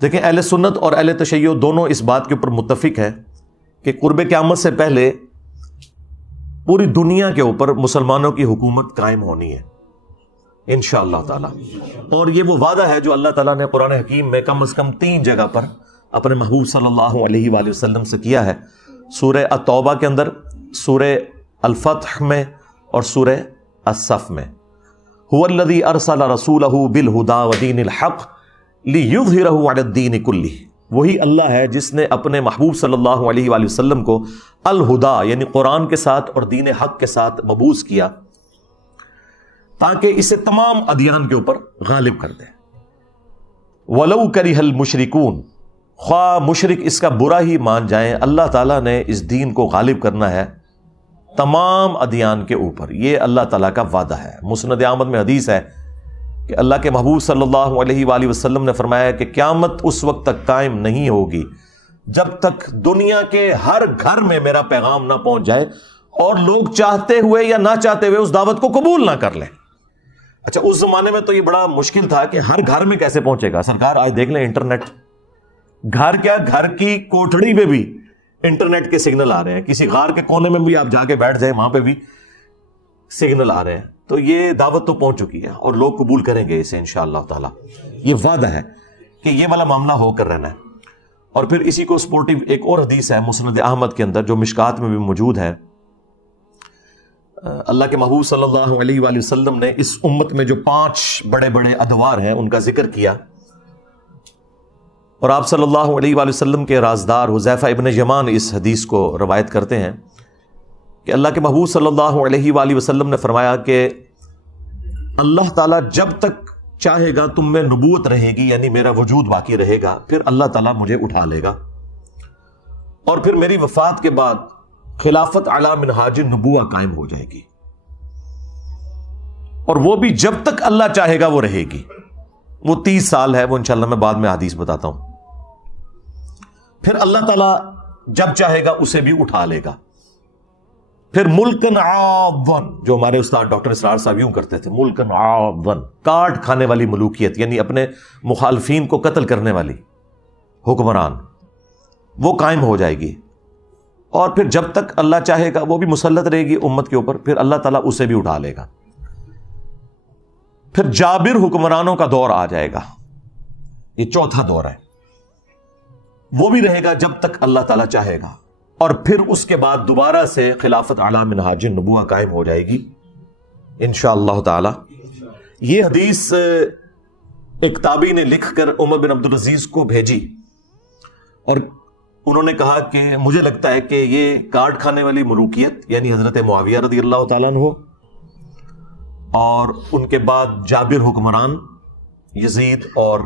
دیکھیں اہل سنت اور اہل تشیع دونوں اس بات کے اوپر متفق ہے کہ قرب قیامت سے پہلے پوری دنیا کے اوپر مسلمانوں کی حکومت قائم ہونی ہے انشاءاللہ تعالی. اور یہ وہ وعدہ ہے جو اللہ تعالیٰ نے قرآن حکیم میں کم از کم 3 جگہ پر اپنے محبوب صلی اللہ علیہ وآلہ وسلم سے کیا ہے. سورہ التوبہ کے اندر، سورہ الفتح میں اور سورہ الصف میں. هو الذی ارسل رسولہ بالہدی ودین الحق لیظہرہ علی الدین کلہ. وہی اللہ ہے جس نے اپنے محبوب صلی اللہ علیہ وآلہ وسلم کو الہدا یعنی قرآن کے ساتھ اور دین حق کے ساتھ مبعوث کیا تاکہ اسے تمام ادیان کے اوپر غالب کر دے. وَلَوْ كَرِهَ الْمُشْرِكُونَ، خواہ مشرک اس کا برا ہی مان جائیں، اللہ تعالیٰ نے اس دین کو غالب کرنا ہے تمام ادیان کے اوپر. یہ اللہ تعالیٰ کا وعدہ ہے. مسند احمد میں حدیث ہے کہ اللہ کے محبوب صلی اللہ علیہ وآلہ وسلم نے فرمایا کہ قیامت اس وقت تک قائم نہیں ہوگی جب تک دنیا کے ہر گھر میں میرا پیغام نہ پہنچ جائے اور لوگ چاہتے ہوئے یا نہ چاہتے ہوئے اس دعوت کو قبول نہ کر لیں. اچھا اس زمانے میں تو یہ بڑا مشکل تھا کہ ہر گھر میں کیسے پہنچے گا. سرکار آج دیکھ لیں انٹرنیٹ، گھر کیا گھر کی کوٹھڑی میں بھی انٹرنیٹ کے سگنل آ رہے ہیں. کسی غار کے کونے میں بھی آپ جا کے بیٹھ جائیں وہاں پہ بھی سگنل آ رہے ہیں. تو یہ دعوت تو پہنچ چکی ہے اور لوگ قبول کریں گے اسے انشاءاللہ تعالی. یہ وعدہ ہے کہ یہ والا معاملہ ہو کر رہنا ہے. اور پھر اسی کو سپورٹیو ایک اور حدیث ہے مسند احمد کے اندر جو مشکات میں بھی موجود ہے. اللہ کے محبوب صلی اللہ علیہ وآلہ وسلم نے اس امت میں جو 5 بڑے بڑے ادوار ہیں ان کا ذکر کیا، اور آپ صلی اللہ علیہ وآلہ وسلم کے رازدار حذیفہ ابن یمان اس حدیث کو روایت کرتے ہیں کہ اللہ کے محبوب صلی اللہ علیہ وآلہ وسلم نے فرمایا کہ اللہ تعالیٰ جب تک چاہے گا تم میں نبوت رہے گی، یعنی میرا وجود باقی رہے گا، پھر اللہ تعالیٰ مجھے اٹھا لے گا اور پھر میری وفات کے بعد خلافت علی منہاج النبوہ قائم ہو جائے گی، اور وہ بھی جب تک اللہ چاہے گا وہ رہے گی. وہ 30 سال ہے، وہ انشاءاللہ میں بعد میں حدیث بتاتا ہوں. پھر اللہ تعالیٰ جب چاہے گا اسے بھی اٹھا لے گا. پھر ملکن عاضن، جو ہمارے استاد ڈاکٹر اسرار صاحب یوں کرتے تھے، ملکن عاضن، کاٹ کھانے والی ملوکیت، یعنی اپنے مخالفین کو قتل کرنے والی حکمران، وہ قائم ہو جائے گی. اور پھر جب تک اللہ چاہے گا وہ بھی مسلط رہے گی امت کے اوپر، پھر اللہ تعالیٰ اسے بھی اٹھا لے گا. پھر جابر حکمرانوں کا دور آ جائے گا، یہ 4تھا دور ہے، وہ بھی رہے گا جب تک اللہ تعالیٰ چاہے گا. اور پھر اس کے بعد دوبارہ سے خلافت علی منہاج النبوہ قائم ہو جائے گی انشاءاللہ تعالی. یہ حدیث ایک تابعی نے لکھ کر عمر بن عبدالعزیز کو بھیجی، اور انہوں نے کہا کہ مجھے لگتا ہے کہ یہ کاٹ کھانے والی ملوکیت یعنی حضرت معاویہ رضی اللہ تعالیٰ عنہ اور ان کے بعد جابر حکمران، یزید اور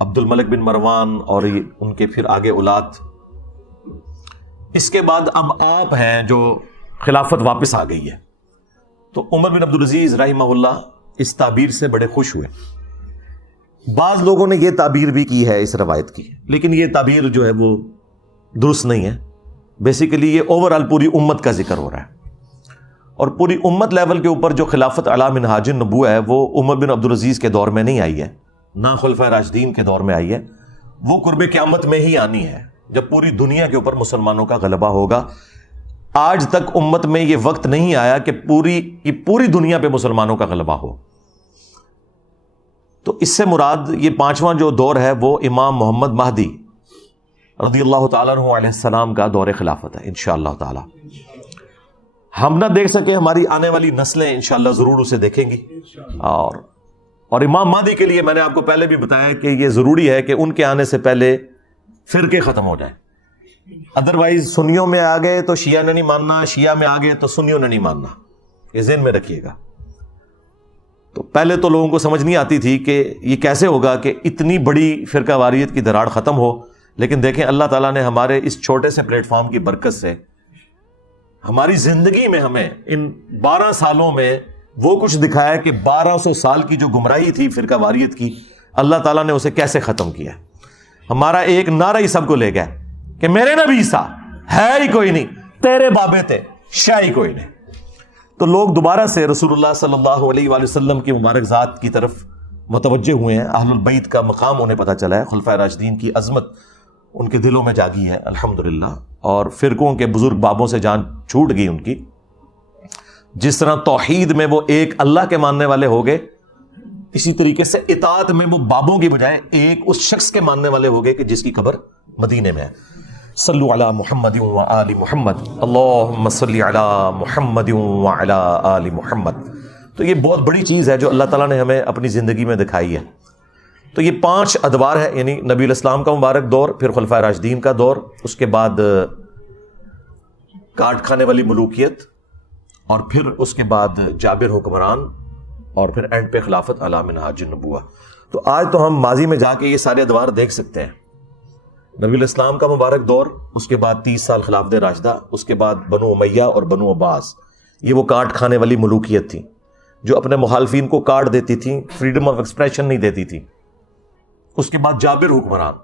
عبد الملک بن مروان اور ان کے پھر آگے اولاد، اس کے بعد اب آپ ہیں جو خلافت واپس آ گئی ہے. تو عمر بن عبدالعزیز رحمہ اللہ اس تعبیر سے بڑے خوش ہوئے. بعض لوگوں نے یہ تعبیر بھی کی ہے اس روایت کی، لیکن یہ تعبیر جو ہے وہ درست نہیں ہے. بیسیکلی یہ اوورآل پوری امت کا ذکر ہو رہا ہے، اور پوری امت لیول کے اوپر جو خلافت علی منہاج النبوہ ہے وہ عمر بن عبدالعزیز کے دور میں نہیں آئی ہے، نہ خلفائے راشدین کے دور میں آئی ہے. وہ قرب قیامت میں ہی آنی ہے جب پوری دنیا کے اوپر مسلمانوں کا غلبہ ہوگا. آج تک امت میں یہ وقت نہیں آیا کہ پوری دنیا پہ مسلمانوں کا غلبہ ہو. تو اس سے مراد یہ 5واں جو دور ہے وہ امام محمد مہدی رضی اللہ تعالیٰ عنہ علیہ السلام کا دور خلافت ہے انشاءاللہ تعالی. ہم نہ دیکھ سکے، ہماری آنے والی نسلیں انشاءاللہ ضرور اسے دیکھیں گی. اور امام مہدی کے لیے میں نے آپ کو پہلے بھی بتایا کہ یہ ضروری ہے کہ ان کے آنے سے پہلے فرقے ختم ہو جائیں. ادروائز سنیوں میں آ گئے تو شیعہ نے نہیں ماننا، شیعہ میں آ گئے تو سنیوں نے نہیں ماننا. یہ ذہن میں رکھیے گا. تو پہلے تو لوگوں کو سمجھ نہیں آتی تھی کہ یہ کیسے ہوگا کہ اتنی بڑی فرقہ واریت کی دراڑ ختم ہو. لیکن دیکھیں اللہ تعالیٰ نے ہمارے اس چھوٹے سے پلیٹ فارم کی برکت سے ہماری زندگی میں ہمیں ان 12 سالوں میں وہ کچھ دکھایا کہ 1200 سال کی جو گمراہی تھی فرقہ واریت کی، اللہ تعالیٰ نے اسے کیسے ختم کیا. ہمارا ایک نعرہ ہی سب کو لے گیا کہ میرے نبی عیسیٰ ہے ہی کوئی نہیں، تیرے بابے تھے شاہ ہی کوئی نہیں. تو لوگ دوبارہ سے رسول اللہ صلی اللہ علیہ وآلہ وسلم کی مبارک ذات کی طرف متوجہ ہوئے ہیں، اہل البیت کا مقام انہیں پتہ چلا ہے، خلفائے راشدین کی عظمت ان کے دلوں میں جاگی ہے الحمدللہ، اور فرقوں کے بزرگ بابوں سے جان چھوٹ گئی ان کی۔ جس طرح توحید میں وہ ایک اللہ کے ماننے والے ہو گئے، اسی طریقے سے اطاعت میں وہ بابوں کی بجائے ایک اس شخص کے ماننے والے ہو گئے کہ جس کی قبر مدینے میں ہے۔ صلو علی محمد و آل محمد، اللہم صلی علی محمد و علی آل محمد۔ تو یہ بہت بڑی چیز ہے جو اللہ تعالیٰ نے ہمیں اپنی زندگی میں دکھائی ہے۔ تو یہ 5 ادوار ہے، یعنی نبی الاسلام کا مبارک دور، پھر خلفائے راشدین کا دور، اس کے بعد کاٹ کھانے والی ملوکیت، اور پھر اس کے بعد جابر حکمران، اور پھر اینڈ پہ خلافت علی منہاج النبوہ۔ تو آج تو ہم ماضی میں جا کے یہ سارے ادوار دیکھ سکتے ہیں۔ نبی الاسلام کا مبارک دور، اس کے بعد 30 سال خلافت راشدہ، اس کے بعد بنو امیہ اور بنو عباس، یہ وہ کاٹ کھانے والی ملوکیت تھی جو اپنے مخالفین کو کاٹ دیتی تھی، فریڈم آف ایکسپریشن نہیں دیتی تھی۔ اس کے بعد جابر حکمران،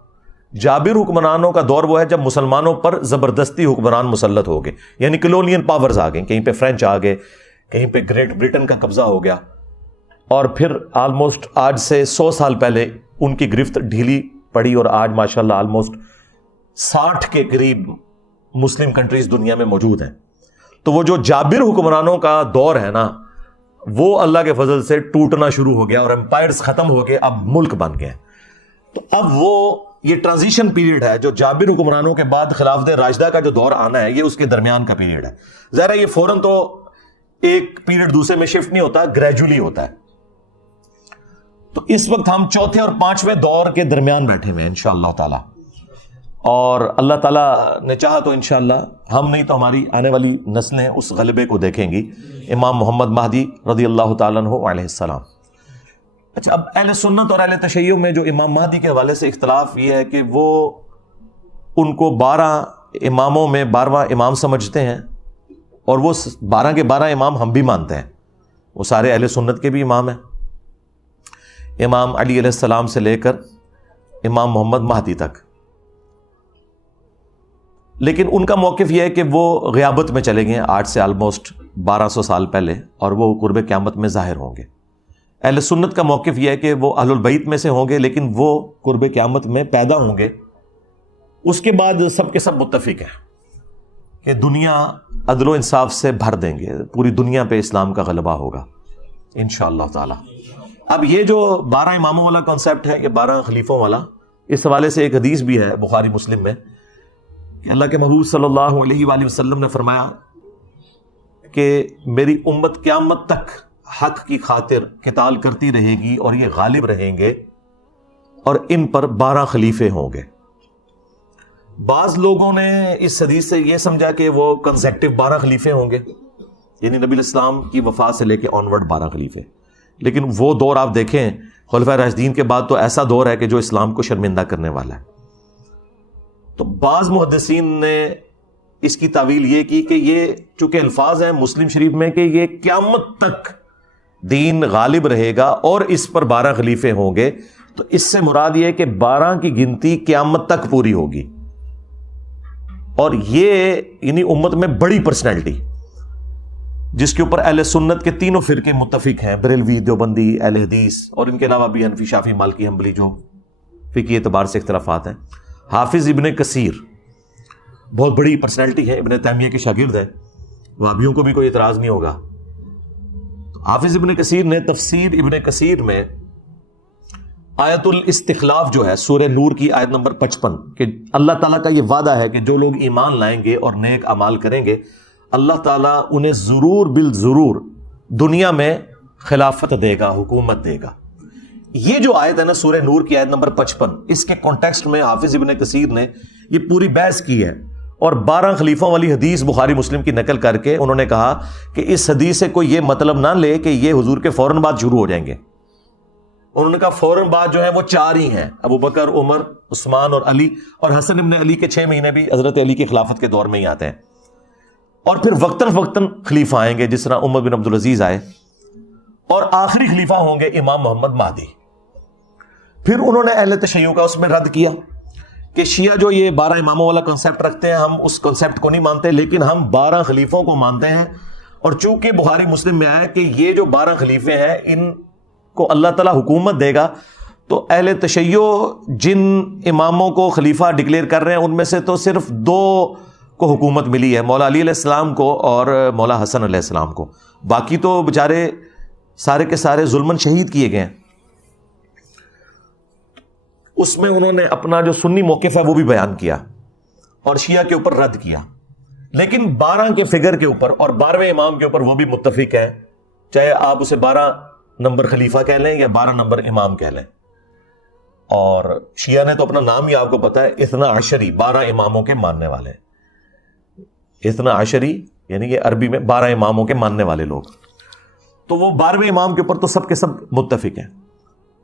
جابر حکمرانوں کا دور وہ ہے جب مسلمانوں پر زبردستی حکمران مسلط ہو گئے، یعنی کلونین پاورز آ گئیں، کہیں پہ فرینچ آ گئے، کہیں پہ گریٹ برٹن کا قبضہ ہو گیا، اور پھر آلموسٹ آج سے 100 سال پہلے ان کی گرفت ڈھیلی پڑی، اور آج ماشاءاللہ آلموسٹ 60 کے قریب مسلم کنٹریز دنیا میں موجود ہیں۔ تو وہ جو جابر حکمرانوں کا دور ہے نا، وہ اللہ کے فضل سے ٹوٹنا شروع ہو گیا، اور امپائرز ختم ہو گئے، اب ملک بن گئے۔ تو اب وہ یہ ٹرانزیشن پیریڈ ہے جو جابر حکمرانوں کے بعد خلافت راشدہ کا جو دور آنا ہے، یہ اس کے درمیان کا پیریڈ ہے۔ ظاہر ہے یہ فوراً تو ایک پیریڈ دوسرے میں شفٹ نہیں ہوتا، گریجولی ہوتا ہے۔ تو اس وقت ہم 4تھے اور 5ویں دور کے درمیان بیٹھے ہوئے ہیں انشاءاللہ تعالی، اور اللہ تعالیٰ نے چاہا تو انشاءاللہ ہم نہیں تو ہماری آنے والی نسلیں اس غلبے کو دیکھیں گی، امام محمد مہدی رضی اللہ تعالیٰ عنہ علیہ السلام۔ اچھا، اب اہل سنت اور اہل تشیع میں جو امام مہدی کے حوالے سے اختلاف یہ ہے کہ وہ ان کو 12 اماموں میں 12واں امام سمجھتے ہیں، اور وہ 12 کے 12 امام ہم بھی مانتے ہیں، وہ سارے اہل سنت کے بھی امام ہیں، امام علی علیہ السلام سے لے کر امام محمد مہدی تک۔ لیکن ان کا موقف یہ ہے کہ وہ غیابت میں چلے گئے ہیں آج سے آلموسٹ 1200 سال پہلے، اور وہ قرب قیامت میں ظاہر ہوں گے۔ اہل سنت کا موقف یہ ہے کہ وہ اہل البیت میں سے ہوں گے، لیکن وہ قرب قیامت میں پیدا ہوں گے۔ اس کے بعد سب کے سب متفق ہیں کہ دنیا عدل و انصاف سے بھر دیں گے، پوری دنیا پہ اسلام کا غلبہ ہوگا انشاءاللہ تعالی۔ اب یہ جو 12 اماموں والا کانسیپٹ ہے، یہ 12 خلیفوں والا، اس حوالے سے ایک حدیث بھی ہے بخاری مسلم میں کہ اللہ کے محبوب صلی اللہ علیہ وآلہ وسلم نے فرمایا کہ میری امت قیامت تک حق کی خاطر قتال کرتی رہے گی، اور یہ غالب رہیں گے، اور ان پر 12 خلیفے ہوں گے۔ بعض لوگوں نے اس حدیث سے یہ سمجھا کہ وہ کنزیکٹو 12 خلیفے ہوں گے، یعنی نبی الاسلام کی وفات سے لے کے آنورڈ 12 خلیفے۔ لیکن وہ دور آپ دیکھیں خلفائے راشدین کے بعد تو ایسا دور ہے کہ جو اسلام کو شرمندہ کرنے والا ہے۔ تو بعض محدثین نے اس کی تعویل یہ کی کہ یہ چونکہ الفاظ ہیں مسلم شریف میں کہ یہ قیامت تک دین غالب رہے گا اور اس پر 12 خلیفے ہوں گے، تو اس سے مراد یہ ہے کہ 12 کی گنتی قیامت تک پوری ہوگی، اور یہ یعنی امت میں بڑی پرسنالٹی جس کے اوپر اہل سنت کے تینوں فرقے متفق ہیں، بریلوی، دیوبندی، اہل حدیث، اور ان کے علاوہ بھی حنفی، شافعی، مالکی، حنبلی جو فقہی اعتبار سے اختلافات ہیں۔ حافظ ابن کثیر بہت بڑی پرسنالٹی ہے، ابن تیمیہ کے شاگرد ہے، وہابیوں کو بھی کوئی اعتراض نہیں ہوگا۔ تو حافظ ابن کثیر نے تفسیر ابن کثیر میں آیت الاستخلاف جو ہے سورہ نور کی آیت نمبر 55 کہ اللہ تعالیٰ کا یہ وعدہ ہے کہ جو لوگ ایمان لائیں گے اور نیک اعمال کریں گے، اللہ تعالیٰ انہیں ضرور بالضرور دنیا میں خلافت دے گا، حکومت دے گا۔ یہ جو آیت ہے نا سورہ نور کی آیت نمبر 55، اس کے کانٹیکسٹ میں حافظ ابن کثیر نے یہ پوری بحث کی ہے، اور 12 خلیفوں والی حدیث بخاری مسلم کی نقل کر کے انہوں نے کہا کہ اس حدیث سے کوئی یہ مطلب نہ لے کہ یہ حضور کے فوراً بعد شروع ہو جائیں گے۔ انہوں نے کہا فوراً بعد جو ہے وہ 4 ہی ہیں، ابو بکر، عمر، عثمان اور علی، اور حسن ابن علی کے 6 مہینے بھی حضرت علی کی خلافت کے دور میں ہی آتے ہیں، اور پھر وقتاً فوقتاً خلیفہ آئیں گے جس طرح عمر بن عبدالعزیز آئے، اور آخری خلیفہ ہوں گے امام محمد مہدی۔ پھر انہوں نے اہل تشیع کا اس میں رد کیا کہ شیعہ جو یہ 12 اماموں والا کنسیپٹ رکھتے ہیں، ہم اس کنسیپٹ کو نہیں مانتے، لیکن ہم 12 خلیفوں کو مانتے ہیں، اور چونکہ بخاری مسلم میں آیا کہ یہ جو 12 خلیفے ہیں ان کو اللہ تعالیٰ حکومت دے گا تو اہل تشیع جن اماموں کو خلیفہ ڈکلیئر کر رہے ہیں ان میں سے تو صرف 2 کو حکومت ملی ہے، مولا علی علیہ السلام کو اور مولا حسن علیہ السلام کو، باقی تو بےچارے سارے کے سارے ظلماً شہید کیے گئے ہیں۔ اس میں انہوں نے اپنا جو سنی موقف ہے وہ بھی بیان کیا اور شیعہ کے اوپر رد کیا، لیکن 12 کے فگر کے اوپر اور 12ویں امام کے اوپر وہ بھی متفق ہیں، چاہے آپ اسے 12 نمبر خلیفہ کہہ لیں یا 12 نمبر امام کہہ لیں۔ اور شیعہ نے تو اپنا نام ہی آپ کو پتا ہے، 12 12 اماموں کے ماننے والے، 12 یعنی کہ عربی میں 12 اماموں کے ماننے والے لوگ، تو وہ 12ویں امام کے اوپر تو سب کے سب متفق ہیں۔